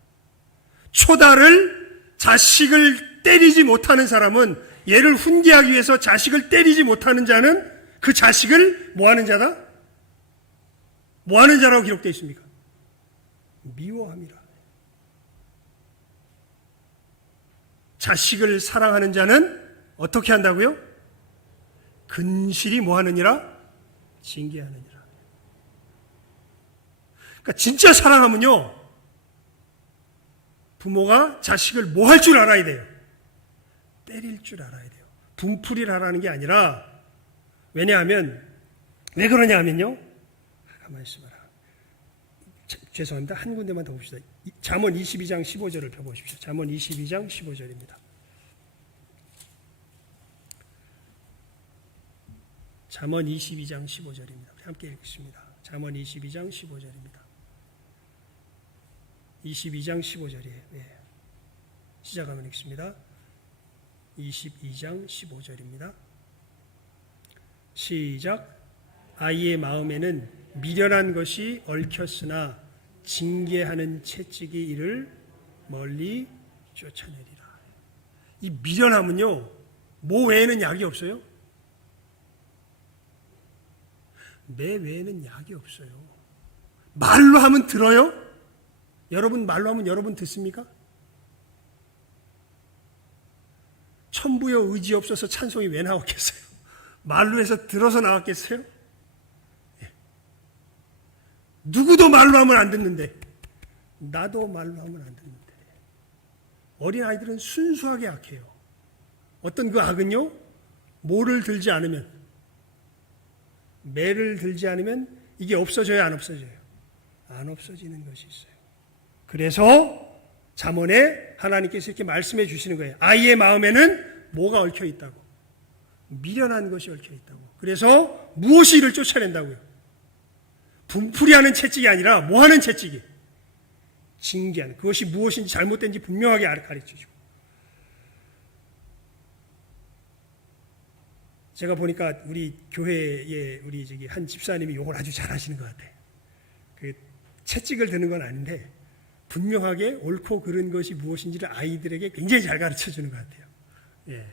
초달을, 자식을 때리지 못하는 사람은, 얘를 훈계하기 위해서 자식을 때리지 못하는 자는 그 자식을 뭐 하는 자다? 뭐 하는 자라고 기록되어 있습니까? 미워함이라. 자식을 사랑하는 자는 어떻게 한다고요? 근실이 뭐 하느니라? 징계하느니라. 그러니까 진짜 사랑하면요, 부모가 자식을 뭐 할 줄 알아야 돼요? 때릴 줄 알아야 돼요. 분풀이를 하라는 게 아니라, 왜냐하면, 왜 그러냐 하면요, 가만히 있어봐라. 죄송합니다. 한 군데만 더 봅시다. 잠언 22장 15절을 펴보십시오. 잠언 22장 15절입니다. 잠언 22장 15절입니다. 함께 읽겠습니다. 잠언 22장 15절입니다. 22장 15절이에요. 네. 시작하면 읽습니다. 22장 15절입니다. 시작. 아이의 마음에는 미련한 것이 얽혔으나 징계하는 채찍이 이를 멀리 쫓아내리라. 이 미련함은요, 뭐 외에는 약이 없어요? 매 외에는 약이 없어요. 말로 하면 들어요? 여러분 말로 하면 여러분 듣습니까? 천부여 의지 없어서 찬송이 왜 나왔겠어요? 말로 해서 들어서 나왔겠어요? 누구도 말로 하면 안 듣는데, 나도 말로 하면 안 듣는데, 어린아이들은 순수하게 악해요. 어떤 그 악은요, 모를 들지 않으면, 매를 들지 않으면 이게 없어져요, 안 없어져요? 안 없어지는 것이 있어요. 그래서 잠언에 하나님께서 이렇게 말씀해 주시는 거예요. 아이의 마음에는 뭐가 얽혀 있다고? 미련한 것이 얽혀 있다고. 그래서 무엇이 이를 쫓아낸다고요? 분풀이하는 채찍이 아니라 뭐하는 채찍이? 징계하는. 그것이 무엇인지 잘못된지 분명하게 가르쳐주고. 제가 보니까 우리 교회에 우리 저기 한 집사님이 욕을 아주 잘하시는 것 같아요. 그 채찍을 드는 건 아닌데 분명하게 옳고 그른 것이 무엇인지를 아이들에게 굉장히 잘 가르쳐 주는 것 같아요. 예.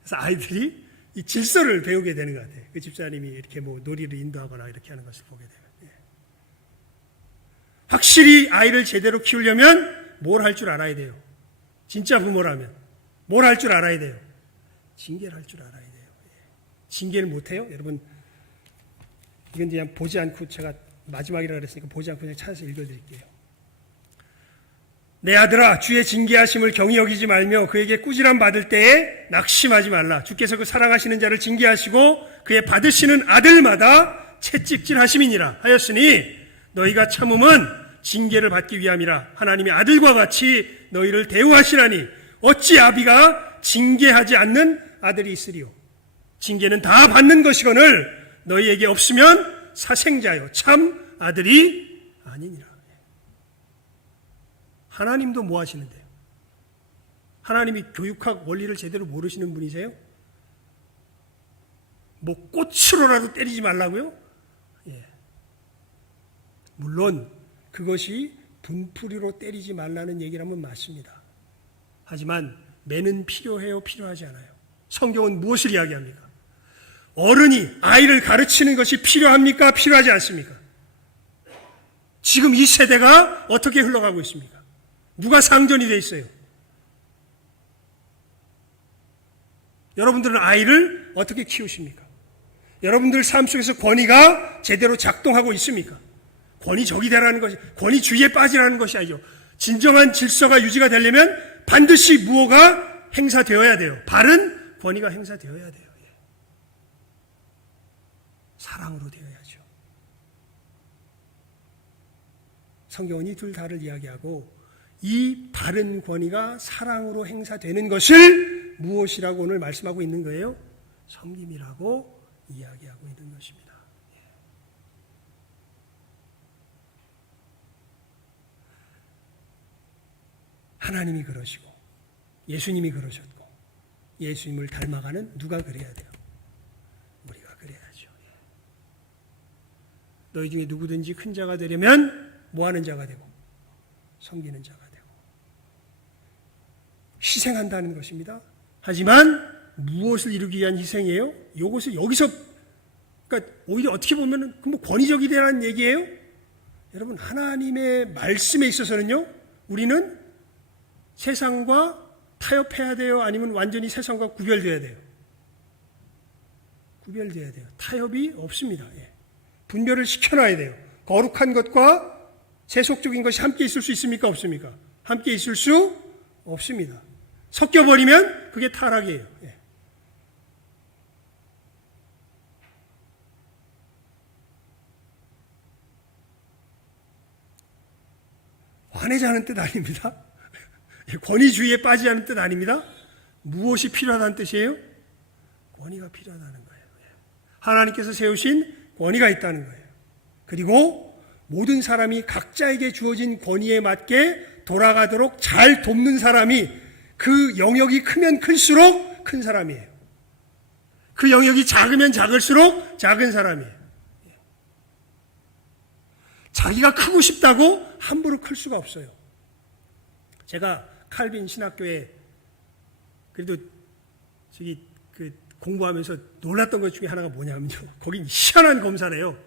그래서 아이들이 이 질서를 배우게 되는 것 같아요. 그 집사님이 이렇게 뭐 놀이를 인도하거나 이렇게 하는 것을 보게 돼요. 예. 확실히 아이를 제대로 키우려면 뭘 할 줄 알아야 돼요. 진짜 부모라면 뭘 할 줄 알아야 돼요. 징계를 할 줄 알아야 돼요. 예. 징계를 못해요? 여러분, 이건 그냥 보지 않고 제가 마지막이라 그랬으니까 보지 않고 그냥 찾아서 읽어드릴게요. 내 아들아, 주의 징계하심을 경히 여기지 말며 그에게 꾸지람 받을 때에 낙심하지 말라. 주께서 그 사랑하시는 자를 징계하시고 그의 받으시는 아들마다 채찍질하심이니라 하였으니 너희가 참음은 징계를 받기 위함이라. 하나님의 아들과 같이 너희를 대우하시나니 어찌 아비가 징계하지 않는 아들이 있으리요. 징계는 다 받는 것이거늘 너희에게 없으면 사생자요 참 아들이 아니니라. 하나님도 뭐 하시는데요? 하나님이 교육학 원리를 제대로 모르시는 분이세요? 뭐 꽃으로라도 때리지 말라고요? 예. 물론 그것이 분풀이로 때리지 말라는 얘기라면 맞습니다. 하지만 매는 필요해요, 필요하지 않아요? 성경은 무엇을 이야기합니까? 어른이 아이를 가르치는 것이 필요합니까? 필요하지 않습니까? 지금 이 세대가 어떻게 흘러가고 있습니까? 누가 상전이 돼 있어요? 여러분들은 아이를 어떻게 키우십니까? 여러분들 삶 속에서 권위가 제대로 작동하고 있습니까? 권위 적이 되라는 것이, 권위 주의에 빠지라는 것이 아니죠. 진정한 질서가 유지가 되려면 반드시 무엇가 행사되어야 돼요. 바른 권위가 행사되어야 돼요. 사랑으로 되어야죠. 성경은 이 둘 다를 이야기하고 이 바른 권위가 사랑으로 행사되는 것을 무엇이라고 오늘 말씀하고 있는 거예요? 섬김이라고 이야기하고 있는 것입니다. 하나님이 그러시고 예수님이 그러셨고 예수님을 닮아가는 누가 그래야 돼요? 우리가 그래야죠. 너희 중에 누구든지 큰 자가 되려면 뭐하는 자가 되고 섬기는 자가 되고 희생한다는 것입니다. 하지만 무엇을 이루기 위한 희생이에요? 이것을 여기서 그러니까 오히려 어떻게 보면은 뭐 권위적이 되라는 얘기예요? 여러분, 하나님의 말씀에 있어서는요, 우리는 세상과 타협해야 돼요? 아니면 완전히 세상과 구별돼야 돼요? 구별돼야 돼요. 타협이 없습니다. 예. 분별을 시켜놔야 돼요. 거룩한 것과 세속적인 것이 함께 있을 수 있습니까? 없습니까? 함께 있을 수 없습니다. 섞여버리면 그게 타락이에요. 예. 화내자는 뜻 아닙니다. 권위주의에 빠지자는 뜻 아닙니다. 무엇이 필요하다는 뜻이에요? 권위가 필요하다는 거예요. 하나님께서 세우신 권위가 있다는 거예요. 그리고 모든 사람이 각자에게 주어진 권위에 맞게 돌아가도록 잘 돕는 사람이 그 영역이 크면 클수록 큰 사람이에요. 그 영역이 작으면 작을수록 작은 사람이에요. 자기가 크고 싶다고 함부로 클 수가 없어요. 제가 칼빈 신학교에 그래도 저기 공부하면서 놀랐던 것 중에 하나가 뭐냐면요. 거긴 희한한 검사래요.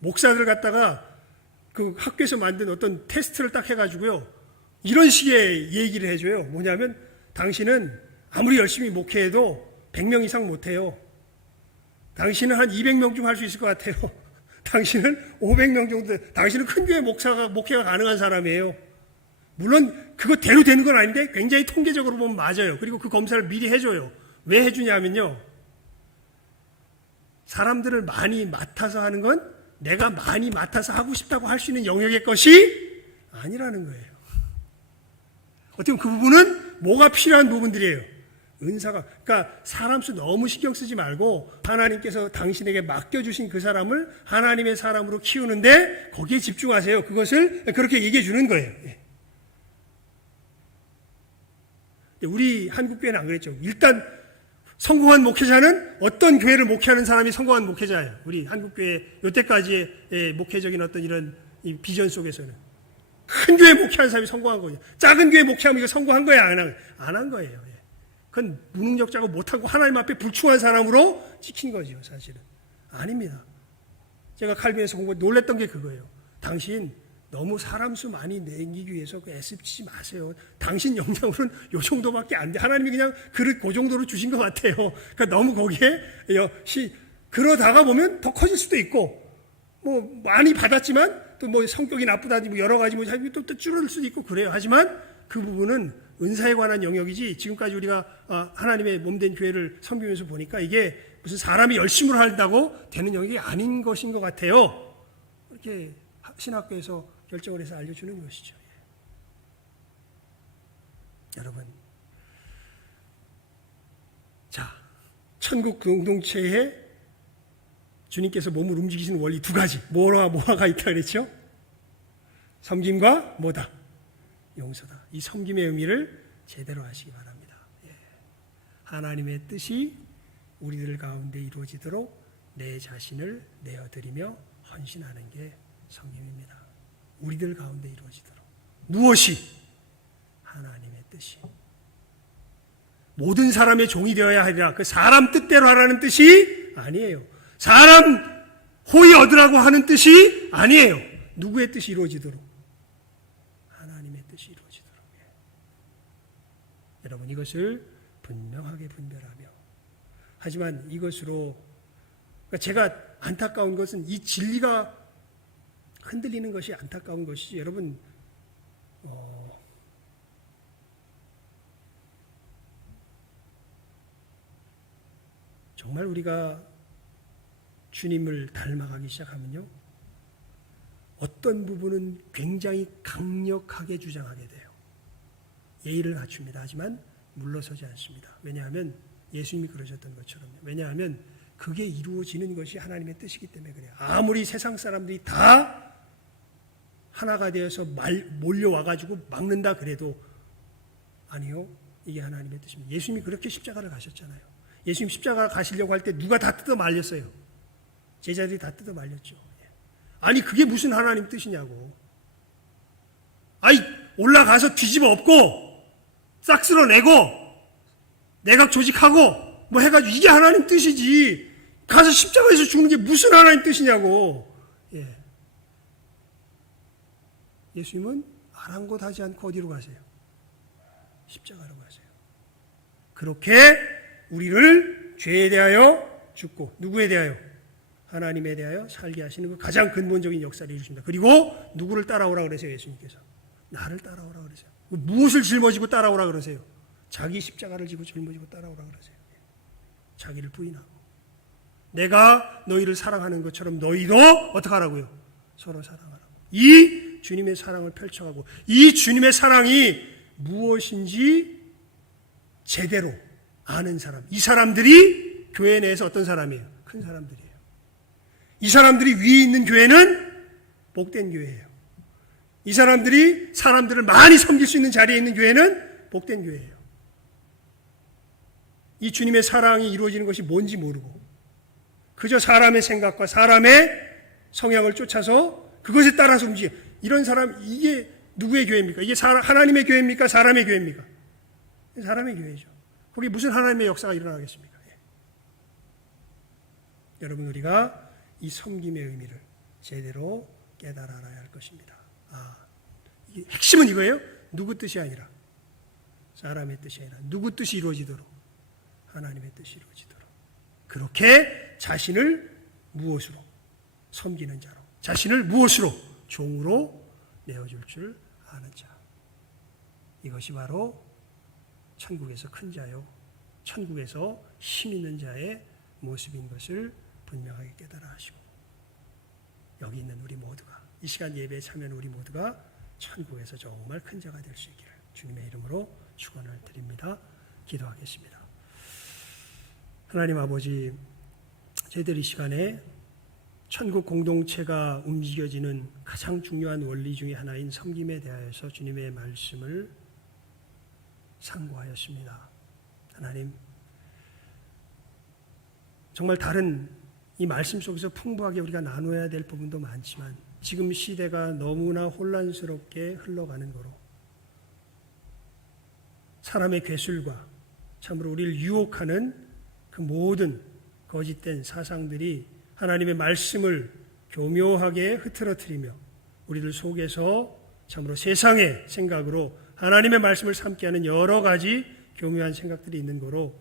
목사들 갖다가 그 학교에서 만든 어떤 테스트를 딱 해가지고요. 이런 식의 얘기를 해줘요. 뭐냐면 당신은 아무리 열심히 목회해도 100명 이상 못해요. 당신은 한 200명 중 할 수 있을 것 같아요. 당신은 500명 정도, 당신은 큰 교회 목회가 가능한 사람이에요. 물론 그거대로 되는 건 아닌데 굉장히 통계적으로 보면 맞아요. 그리고 그 검사를 미리 해줘요. 왜 해주냐면요. 사람들을 많이 맡아서 하는 건 내가 많이 맡아서 하고 싶다고 할 수 있는 영역의 것이 아니라는 거예요. 어떻게 보면 그 부분은 뭐가 필요한 부분들이에요. 은사가. 그러니까 사람 수 너무 신경 쓰지 말고 하나님께서 당신에게 맡겨주신 그 사람을 하나님의 사람으로 키우는데 거기에 집중하세요. 그것을 그렇게 얘기해 주는 거예요. 우리 한국교회는 안 그랬죠. 일단 성공한 목회자는 어떤 교회를 목회하는 사람이 성공한 목회자예요. 우리 한국교회 여태까지의 목회적인 어떤 이런 이 비전 속에서는 큰 교회 목회하는 사람이 성공한 거예요. 작은 교회 목회하면 이거 성공한 거야? 안 한 거예요. 그건 무능력자고 못하고 하나님 앞에 불충한 사람으로 찍힌 거죠. 사실은 아닙니다. 제가 칼빈에서 공부 놀랬던 게 그거예요. 당신 너무 사람 수 많이 내기기 위해서 애쓰지 마세요. 당신 역량으로는 요 정도밖에 안 돼. 하나님이 그냥 그릇 그 정도로 주신 것 같아요. 그러니까 너무 거기에 그러다가 보면 더 커질 수도 있고, 뭐 많이 받았지만 또 뭐 성격이 나쁘다든지 뭐 여러 가지 뭐 또 줄어들 수도 있고 그래요. 하지만 그 부분은 은사에 관한 영역이지 지금까지 우리가 하나님의 몸된 교회를 섬기면서 보니까 이게 무슨 사람이 열심으로 한다고 되는 영역이 아닌 것인 것 같아요. 이렇게 신학교에서 결정을 해서 알려주는 것이죠. 여러분, 자, 천국 공동체에 주님께서 몸을 움직이시는 원리 두 가지, 뭐가 있다 그랬죠? 섬김과 뭐다? 용서다. 이 섬김의 의미를 제대로 아시기 바랍니다. 하나님의 뜻이 우리들 가운데 이루어지도록 내 자신을 내어드리며 헌신하는 게 섬김입니다. 우리들 가운데 이루어지도록. 무엇이? 하나님의 뜻이. 모든 사람의 종이 되어야 하리라. 그 사람 뜻대로 하라는 뜻이 아니에요. 사람 호의 얻으라고 하는 뜻이 아니에요. 누구의 뜻이 이루어지도록? 하나님의 뜻이 이루어지도록. 여러분, 이것을 분명하게 분별하며, 하지만 이것으로, 그러니까 제가 안타까운 것은 이 진리가 흔들리는 것이 안타까운 것이지, 여러분, 정말 우리가 주님을 닮아가기 시작하면요, 어떤 부분은 굉장히 강력하게 주장하게 돼요. 예의를 갖춥니다. 하지만 물러서지 않습니다. 왜냐하면 예수님이 그러셨던 것처럼요. 왜냐하면 그게 이루어지는 것이 하나님의 뜻이기 때문에 그래요. 아무리 세상 사람들이 다 하나가 되어서 몰려와가지고 막는다 그래도 아니요. 이게 하나님의 뜻입니다. 예수님이 그렇게 십자가를 가셨잖아요. 예수님 십자가 가시려고 할 때 누가 다 뜯어 말렸어요. 제자들이 다 뜯어 말렸죠. 아니 그게 무슨 하나님 뜻이냐고. 아니 올라가서 뒤집어 엎고 싹 쓸어내고 내각 조직하고 뭐 해가지고 이게 하나님 뜻이지. 가서 십자가에서 죽는 게 무슨 하나님 뜻이냐고. 예수님은 아랑곳하지 않고 어디로 가세요? 십자가로 가세요. 그렇게 우리를 죄에 대하여 죽고 누구에 대하여? 하나님에 대하여 살게 하시는 그 가장 근본적인 역사를 이루십니다. 그리고 누구를 따라오라 그러세요? 예수님께서. 나를 따라오라 그러세요. 무엇을 짊어지고 따라오라 그러세요? 자기 십자가를 지고 짊어지고 따라오라 그러세요. 자기를 부인하고. 내가 너희를 사랑하는 것처럼 너희도 어떻게 하라고요? 서로 사랑하라고. 이 주님의 사랑을 펼쳐가고 이 주님의 사랑이 무엇인지 제대로 아는 사람. 이 사람들이 교회 내에서 어떤 사람이에요? 큰 사람들이에요. 이 사람들이 위에 있는 교회는 복된 교회예요. 이 사람들이 사람들을 많이 섬길 수 있는 자리에 있는 교회는 복된 교회예요. 이 주님의 사랑이 이루어지는 것이 뭔지 모르고 그저 사람의 생각과 사람의 성향을 쫓아서 그것에 따라서 움직여. 이런 사람, 이게 누구의 교회입니까? 이게 하나님의 교회입니까? 사람의 교회입니까? 사람의 교회죠. 거기 무슨 하나님의 역사가 일어나겠습니까? 여러분, 우리가 이 섬김의 의미를 제대로 깨달아 알아야 할 것입니다. 핵심은 이거예요. 누구 뜻이 아니라 사람의 뜻이 아니라 누구 뜻이 이루어지도록 하나님의 뜻이 이루어지도록 그렇게 자신을 무엇으로? 섬기는 자로, 자신을 무엇으로? 종으로 내어줄 줄 아는 자. 이것이 바로 천국에서 큰 자요, 천국에서 힘 있는 자의 모습인 것을 분명하게 깨달아 하시고, 여기 있는 우리 모두가, 이 시간 예배에 참여하는 우리 모두가 천국에서 정말 큰 자가 될 수 있기를 주님의 이름으로 축원을 드립니다. 기도하겠습니다. 하나님 아버지, 저희들 이 시간에 천국 공동체가 움직여지는 가장 중요한 원리 중에 하나인 섬김에 대하여서 주님의 말씀을 상고하였습니다. 하나님, 정말 다른 이 말씀 속에서 풍부하게 우리가 나눠야 될 부분도 많지만 지금 시대가 너무나 혼란스럽게 흘러가는 거로 사람의 괴술과 참으로 우리를 유혹하는 그 모든 거짓된 사상들이 하나님의 말씀을 교묘하게 흐트러뜨리며 우리들 속에서 참으로 세상의 생각으로 하나님의 말씀을 삼게 하는 여러 가지 교묘한 생각들이 있는 거로,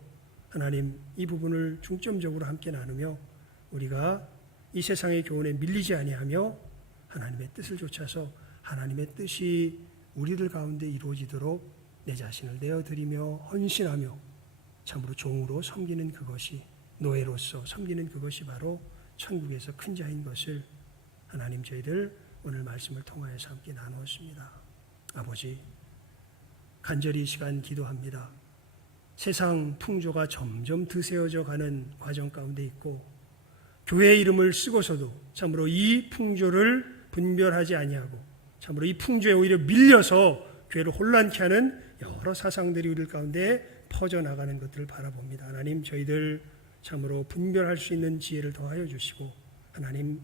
하나님 이 부분을 중점적으로 함께 나누며 우리가 이 세상의 교훈에 밀리지 아니하며 하나님의 뜻을 좇아서 하나님의 뜻이 우리들 가운데 이루어지도록 내 자신을 내어드리며 헌신하며 참으로 종으로 섬기는 그것이, 노예로서 섬기는 그것이 바로 천국에서 큰 자인 것을 하나님 저희들 오늘 말씀을 통하여서 함께 나누었습니다. 아버지, 간절히 이 시간 기도합니다. 세상 풍조가 점점 드세워져 가는 과정 가운데 있고 교회의 이름을 쓰고서도 참으로 이 풍조를 분별하지 아니하고 참으로 이 풍조에 오히려 밀려서 교회를 혼란케 하는 여러 사상들이 우리 가운데 퍼져나가는 것들을 바라봅니다. 하나님, 저희들 참으로 분별할 수 있는 지혜를 더하여 주시고 하나님,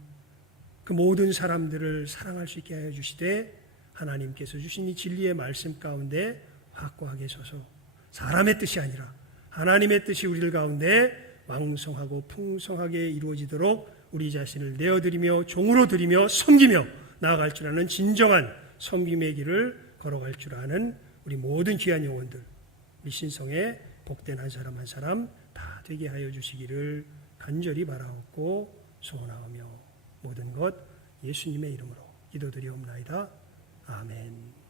그 모든 사람들을 사랑할 수 있게 하여 주시되 하나님께서 주신 이 진리의 말씀 가운데 확고하게 서서 사람의 뜻이 아니라 하나님의 뜻이 우리들 가운데 왕성하고 풍성하게 이루어지도록 우리 자신을 내어드리며 종으로 드리며 섬기며 나아갈 줄 아는 진정한 섬김의 길을 걸어갈 줄 아는 우리 모든 귀한 영혼들, 우리 신성의 복된 한 사람 한 사람 다 되게 하여 주시기를 간절히 바라옵고 소원하오며 모든 것 예수님의 이름으로 기도드리옵나이다. 아멘.